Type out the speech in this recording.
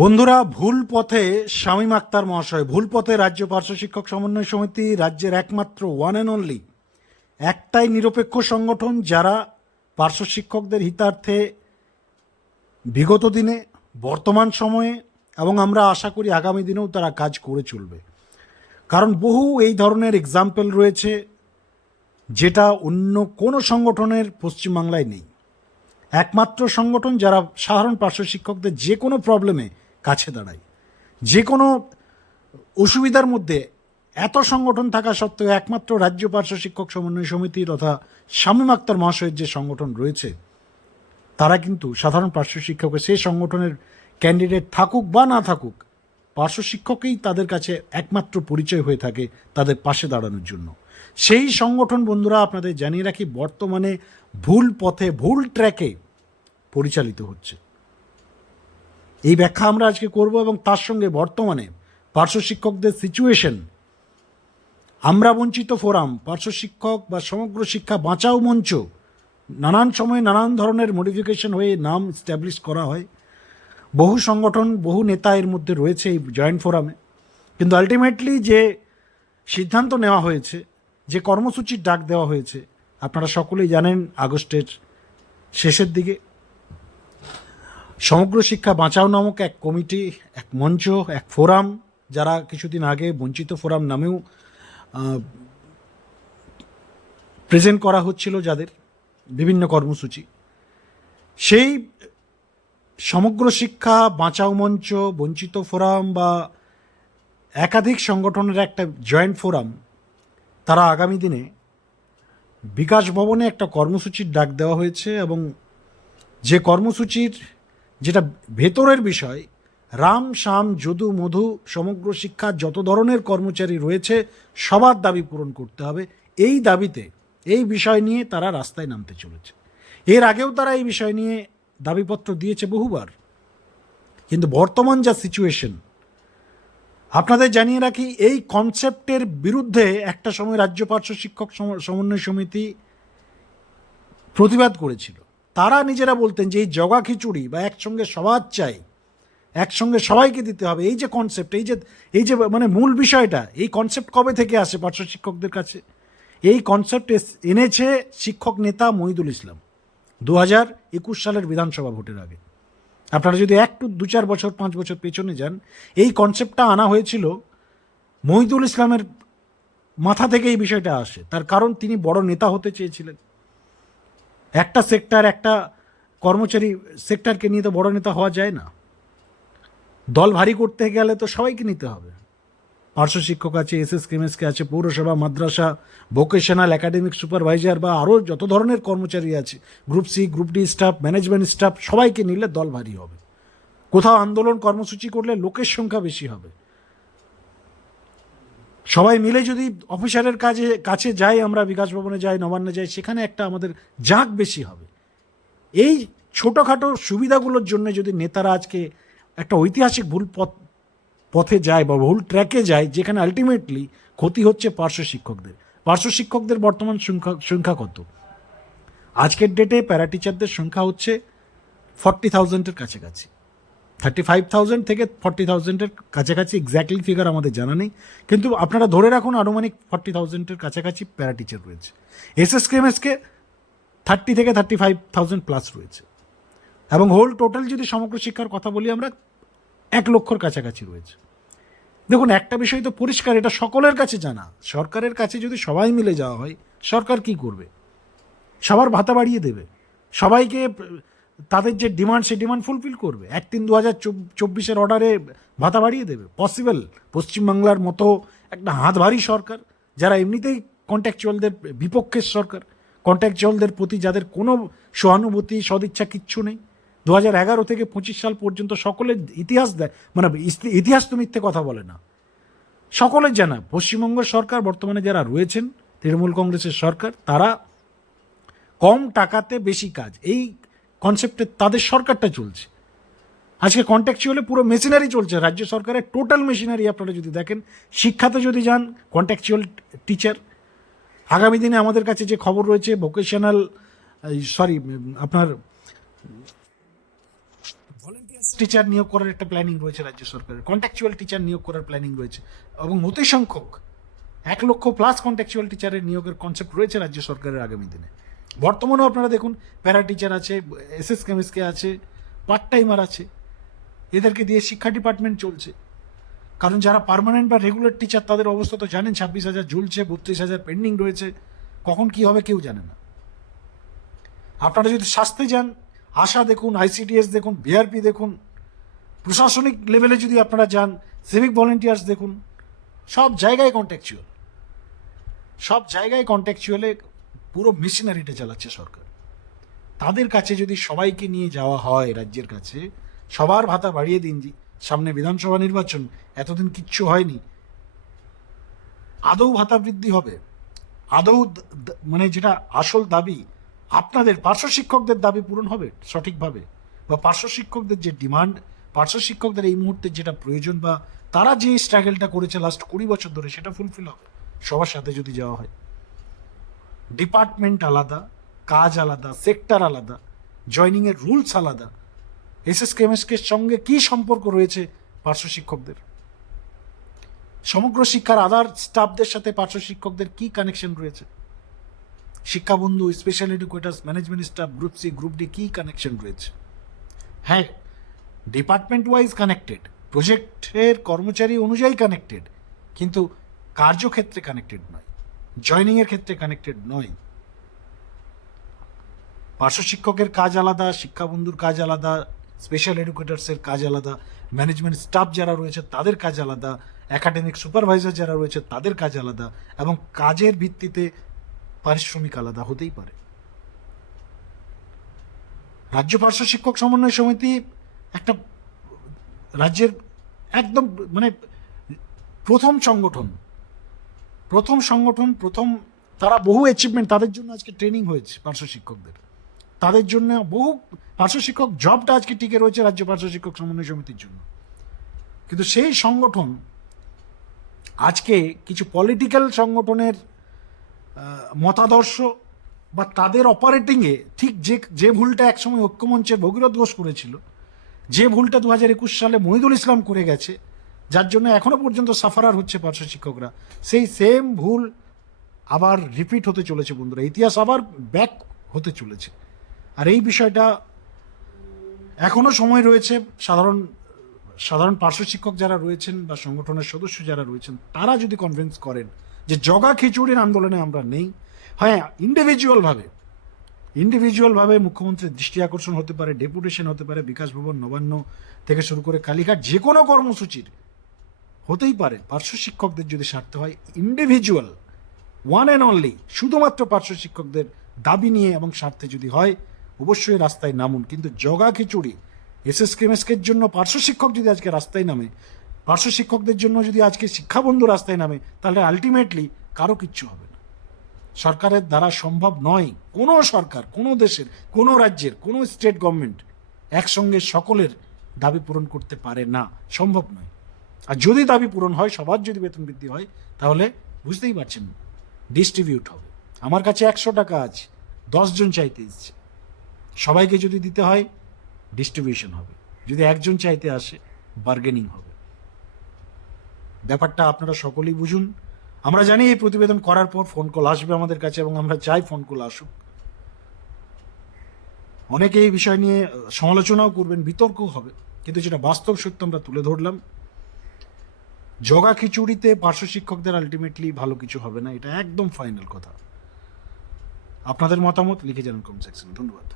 বন্ধুরা, ভুল পথে শামীম আক্তার মহাশয়, ভুল পথে রাজ্য পার্শ্ব শিক্ষক সমন্বয় সমিতি রাজ্যের একমাত্র ওয়ান অ্যান্ড অনলি একটাই নিরপেক্ষ সংগঠন যারা পার্শ্ব শিক্ষকদের হিতার্থে বিগত দিনে, বর্তমান সময়ে এবং আমরা আশা করি আগামী দিনেও তারা কাজ করে চলবে। কারণ বহু এই ধরনের এক্সাম্পল রয়েছে যেটা অন্য কোনো সংগঠনের পশ্চিমবাংলায় নেই। একমাত্র সংগঠন যারা সাধারণ পার্শ্ব শিক্ষকদের যে কোনো প্রবলেমে কাছে দাঁড়ায় যে কোনো অসুবিধার মধ্যে এত সংগঠন থাকা সত্ত্বেও একমাত্র রাজ্য পার্শ্ব শিক্ষক সমন্বয় সমিতি তথা শামীম আক্তার মহাশয়ের যে সংগঠন রয়েছে, তারা কিন্তু সাধারণ পার্শ্ব শিক্ষকের সেই সংগঠনের ক্যান্ডিডেট থাকুক বা না থাকুক, পার্শ্ব শিক্ষকই তাদের কাছে একমাত্র পরিচয় হয়ে থাকে তাদের পাশে দাঁড়ানোর জন্য। সেই সংগঠন বন্ধুরা আপনাদের জানিয়ে রাখি, বর্তমানে ভুল পথে, ভুল ট্র্যাকে পরিচালিত হচ্ছে। এই ব্যাখ্যা আমরা আজকে করব এবং তার সঙ্গে বর্তমানে পার্শ্ব শিক্ষকদের সিচুয়েশন আমরা বঞ্চিত ফোরাম, পার্শ্ব শিক্ষক বা সমগ্র শিক্ষা বাঁচাও মঞ্চ নানান সময়ে নানান ধরনের মডিফিকেশন হয়ে নাম স্ট্যাবলিশ করা হয়। বহু সংগঠন, বহু নেতা এর মধ্যে রয়েছে এই জয়েন্ট ফোরামে কিন্তু আলটিমেটলি যে সিদ্ধান্ত নেওয়া হয়েছে, যে কর্মসূচির ডাক দেওয়া হয়েছে, আপনারা সকলেই জানেন আগস্টের শেষের দিকে। সমগ্র শিক্ষা বাঁচাও নামক এক কমিটি, এক মঞ্চ, এক ফোরাম, যারা কিছুদিন আগে বঞ্চিত ফোরাম নামেও প্রেজেন্ট করা হচ্ছিল যাদের বিভিন্ন কর্মসূচি। সেই সমগ্র শিক্ষা বাঁচাও মঞ্চ, বঞ্চিত ফোরাম বা একাধিক সংগঠনের একটা জয়েন্ট ফোরাম, তারা আগামী দিনে বিকাশ ভবনে একটা কর্মসূচির ডাক দেওয়া হয়েছে এবং যে কর্মসূচির যেটা ভেতরের বিষয়, রাম শাম যদু, মধু, সমগ্র শিক্ষা যত ধরনের কর্মচারী রয়েছে, সবার দাবি পূরণ করতে হবে। এই দাবিতে, এই বিষয় নিয়ে তারা রাস্তায় নামতে চলেছে। এর আগেও তারা এই বিষয় নিয়ে দাবিপত্র দিয়েছে বহুবার। কিন্তু বর্তমান যা সিচুয়েশন আপনাদের জানিয়ে রাখি, এই কনসেপ্টের বিরুদ্ধে একটা সময় রাজ্য পার্শ্ব শিক্ষক সম- সমন্বয় সমিতি প্রতিবাদ করেছিল। তারা নিজেরা বলতেন যে এই জগা খিচুড়ি বা একসঙ্গে সবার চাই, একসঙ্গে সবাইকে দিতে হবে। এই যে কনসেপ্ট এই যে এই যে মানে মূল বিষয়টা, এই কনসেপ্ট কবে থেকে আসে পার্শ্ব শিক্ষকদের কাছে? এই কনসেপ্ট এনেছে শিক্ষক নেতা মহিদুল ইসলাম দু হাজার একুশ সালের বিধানসভা ভোটের আগে। আপনারা যদি একটু দু চার বছর, পাঁচ বছর পেছনে যান, এই কনসেপ্টটা আনা হয়েছিল মহিদুল ইসলামের মাথা থেকে এই বিষয়টা আসে। তার কারণ তিনি বড় নেতা হতে চেয়েছিলেন। একটা সেক্টর, একটা কর্মচারী সেক্টরকে নিয়ে তো বড় নেতা হওয়া যায় না। দল ভারী করতে গেলে তো সবাইকে নিতে হবে। পার্শ্ব শিক্ষক আছে, এস এস কেমএসকে আছে, পৌরসভা, মাদ্রাসা, ভোকেশনাল, একাডেমিক সুপারভাইজার বা আরও যত ধরনের কর্মচারী আছে, group C, group D staff, management staff, সবাইকে নিলে দল ভারী হবে। কোথাও আন্দোলন কর্মসূচি করলে লোকের সংখ্যা বেশি হবে। সবাই মিলে যদি অফিসারের কাজে, কাছে যাই আমরা, বিকাশ ভবনে যাই, নবান্নে যাই, সেখানে একটা আমাদের জাঁক বেশি হবে। এই ছোটোখাটো সুবিধাগুলোর জন্য যদি নেতারা আজকে একটা ঐতিহাসিক ভুল পথ, পথে যায় বা ভুল ট্র্যাকে যায়, যেখানে আলটিমেটলি ক্ষতি হচ্ছে পার্শ্ব শিক্ষকদের। পার্শ্ব শিক্ষকদের বর্তমান সংখ্যা সংখ্যা কত? আজকের ডেটে প্যারা টিচারদের সংখ্যা হচ্ছে ফর্টি থাউজেন্ডের কাছাকাছি। থার্টি ফাইভ থাউজেন্ড থেকে ফর্টি থাউজেন্ডের কাছাকাছি এক্স্যাক্টলি ফিগার আমাদের জানা নেই। কিন্তু আপনারা ধরে রাখুন, আনুমানিক ফর্টি থাউজেন্ডের কাছাকাছি প্যারা টিচার রয়েছে। এস এস কেমএসকে থার্টি থেকে থার্টি ফাইভ থাউজেন্ড প্লাস রয়েছে। এবং হোল টোটাল যদি সমগ্র শিক্ষার কথা বলি আমরা, এক লক্ষর কাছাকাছি রয়েছে। দেখুন, একটা বিষয় তো পরিষ্কার, এটা সকলের কাছে জানা। সরকারের কাছে যদি সবাই মিলে যাওয়া হয়, সরকার কি করবে? সবার ভাতা বাড়িয়ে দেবে। সবাইকে তাদের যে ডিমান্ড সেই ডিমান্ড ফুলফিল করবে। এক তিন দু হাজার চব্বিশের অর্ডারে ভাতা বাড়িয়ে দেবে। পসিবল পশ্চিমবাংলার মতো একটা হাত ভারী সরকার, যারা এমনিতেই কন্ট্যাকচুয়ালদের বিপক্ষের সরকার। কন্ট্যাকচুয়ালদের প্রতি যাদের কোনো সহানুভূতি, সদিচ্ছা কিচ্ছু নেই। দু হাজার এগারো থেকে পঁচিশ সাল পর্যন্ত সকলের ইতিহাস দেয় মানে ইতিহাস তো মিথ্যে কথা বলে না। সকলের জানা। পশ্চিমবঙ্গ সরকার, বর্তমানে যারা রয়েছেন, তৃণমূল কংগ্রেসের সরকার, তারা কম টাকাতে বেশি কাজ। এই কনসেপ্টে তাদের সরকারটা চলছে। আজকে কন্ট্যাকচুয়ালে পুরো মেশিনারি চলছে। রাজ্য সরকারের টোটাল মেশিনারি আপনারা যদি দেখেন, শিক্ষাতে যদি যান কন্ট্যাকচুয়াল টিচার আগামী দিনে আমাদের কাছে যে খবর রয়েছে ভোকেশনাল সরি আপনার টিচার নিয়োগ করার একটা প্ল্যানিং রয়েছে রাজ্য সরকারের। কন্ট্যাকচুয়াল টিচার নিয়োগ করার প্ল্যানিং রয়েছে। এবং অতি সংখ্যক, এক লক্ষ প্লাস কন্ট্যাকচুয়াল টিচারের নিয়োগের কনসেপ্ট রয়েছে রাজ্য সরকারের আগামী দিনে। বর্তমানেও আপনারা দেখুন, প্যারা টিচার আছে এস এস কেমিস্টকে আছে পার্ট টাইমার আছে। এদেরকে দিয়ে শিক্ষা ডিপার্টমেন্ট চলছে। কারণ যারা পারমানেন্ট বা রেগুলার টিচার তাদের অবস্থা তো জানেন, ছাব্বিশ হাজার ঝুলছে, বত্রিশ হাজার পেন্ডিং রয়েছে, কখন কি হবে কেউ জানে না। আপনারা যদি স্বাস্থ্যে যান, আশা দেখুন আইসিডিএস দেখুন বিআরপি দেখুন, প্রশাসনিক লেভেলে যদি আপনারা যান সিভিক ভলেন্টিয়ার্স দেখুন, সব জায়গায় কন্ট্যাকচুয়াল সব জায়গায় কন্ট্যাকচুয়ালে পুরো মেশিনারিটা চালাচ্ছে সরকার। তাদের কাছে যদি সবাইকে নিয়ে যাওয়া হয় রাজ্যের কাছে, সবার ভাতা বাড়িয়ে দিন। সামনে বিধানসভা নির্বাচন, এতদিন কিচ্ছু হয়নি। আদৌ ভাতা বৃদ্ধি হবে? আদৌ মানে যেটা আসল দাবি, আপনাদের পার্শ্ব শিক্ষকদের দাবি পূরণ হবে সঠিকভাবে? বা পার্শ্ব শিক্ষকদের যে ডিমান্ড, পার্শ্ব শিক্ষকদের এই মুহূর্তে যেটা প্রয়োজন বা তারা যে স্ট্রাগলটা করেছে লাস্ট কুড়ি বছর ধরে, সেটা ফুলফিল হবে? সবার সাথে যদি যাওয়া হয়। ডিপার্টমেন্ট আলাদা, কাজ আলাদা, সেক্টর আলাদা, জয়নিংয়ের রুলস আলাদা। এস এস কেমএসকের সঙ্গে কি সম্পর্ক রয়েছে পার্শ্ব শিক্ষকদের? সমগ্র শিক্ষার আদার স্টাফদের সাথে পার্শ্ব শিক্ষকদের কি কানেকশন রয়েছে? Shikshabandhu special educators management staff group C group D কি কানেকশন রয়েছে? হ্যাঁ ডিপার্টমেন্ট ওয়াইজ কানেক্টেড প্রজেক্টের কর্মচারী অনুযায়ী কানেক্টেড কিন্তু কার্যক্ষেত্রে কানেক্টেড নয়। জয়নিংয়ের ক্ষেত্রে কানেক্টেড নয়। পার্শ্ব শিক্ষকের কাজ আলাদা শিক্ষাবন্ধুর কাজ আলাদা স্পেশাল এডুকেটার্সের কাজ আলাদা ম্যানেজমেন্ট স্টাফ যারা রয়েছে তাদের কাজ আলাদা একাডেমিক সুপারভাইজার যারা রয়েছে তাদের কাজ আলাদা এবং কাজের ভিত্তিতে পারিশ্রমিক আলাদা হতেই পারে। রাজ্য পার্শ্ব শিক্ষক সমন্বয় সমিতি একটা রাজ্যের একদম মানে প্রথম সংগঠন। প্রথম সংগঠন, প্রথম তারা বহু অ্যাচিভমেন্ট তাদের জন্য আজকে ট্রেনিং হয়েছে পার্শ্ব শিক্ষকদের। তাদের জন্য বহু পার্শ্ব শিক্ষক জবটা আজকে টিকে রয়েছে রাজ্য পার্শ্ব শিক্ষক সমন্বয় সমিতির জন্য। কিন্তু সেই সংগঠন আজকে কিছু পলিটিক্যাল সংগঠনের মতাদর্শ বা তাদের অপারেটিংয়ে ঠিক যে যে ভুলটা একসময় ঐক্যমঞ্চের ভগীরথ ঘোষ করেছিল, যে ভুলটা দু হাজার একুশ সালে মহিদুল ইসলাম করে গেছে যার জন্য এখনও পর্যন্ত সাফারার হচ্ছে পার্শ্ব শিক্ষকরা। সেই সেম ভুল আবার রিপিট হতে চলেছে বন্ধুরা। ইতিহাস আবার ব্যাক হতে চলেছে। আর এই বিষয়টা এখনও সময় রয়েছে। সাধারণ সাধারণ পার্শ্ব শিক্ষক যারা রয়েছেন বা সংগঠনের সদস্য যারা রয়েছেন, তারা যদি কনভিন্স করেন যে জগা খিচুড়ির আন্দোলনে আমরা নেই হ্যাঁ ইন্ডিভিজুয়ালভাবে ইন্ডিভিজুয়ালভাবে মুখ্যমন্ত্রীর দৃষ্টি আকর্ষণ হতে পারে ডেপুটেশন হতে পারে, বিকাশ ভবন, নবান্ন থেকে শুরু করে কালীঘাট যে কোনো কর্মসূচির হতেই পারে, পার্শ্ব শিক্ষকদের যদি স্বার্থ হয় ইন্ডিভিজুয়াল ওয়ান অ্যান্ড অনলি শুধুমাত্র পার্শ্ব শিক্ষকদের দাবি নিয়ে এবং স্বার্থে যদি হয়, অবশ্যই রাস্তায় নামুন। কিন্তু জগা খিচুড়ি এস এস কেমএসকের জন্য পার্শ্ব শিক্ষক যদি আজকে রাস্তায় নামে, পার্শ্ব শিক্ষকদের জন্য যদি আজকে শিক্ষাবন্ধু রাস্তায় নামে, তাহলে আলটিমেটলি কারও কিচ্ছু হবে না। সরকারের দ্বারা সম্ভব নয় কোনো সরকার, কোনো দেশের, কোনো রাজ্যের, কোনো স্টেট গভর্নমেন্ট একসঙ্গে সকলের দাবি পূরণ করতে পারে না। সম্ভব নয়। আর যদি দাবি পূরণ হয়, সবার যদি বেতন বৃদ্ধি হয়, তাহলে বুঝতেই পারছেন ডিস্ট্রিবিউট হবে। আমার কাছে একশো টাকা আছে দশজন চাইতে এসছে। সবাইকে যদি দিতে হয় ডিস্ট্রিবিউশন হবে। যদি একজন চাইতে আসে বার্গেনিং হবে। ব্যাপারটা আপনারা সকলেই বুঝুন। আমরা জানি এই প্রতিবেদন করার পর ফোন কল আসবে আমাদের কাছে এবং আমরা চাই ফোন কল আসুক। অনেকে এই বিষয় নিয়ে সমালোচনাও করবেন, বিতর্কও হবে। কিন্তু যেটা বাস্তব সত্য আমরা তুলে ধরলাম জগা খিচুড়িতে পার্শ্ব শিক্ষকদের আলটিমেটলি ভালো কিছু হবে না, এটা একদম ফাইনাল কথা। আপনাদের মতামত লিখে জানান কমেন্ট সেকশনে ধন্যবাদ।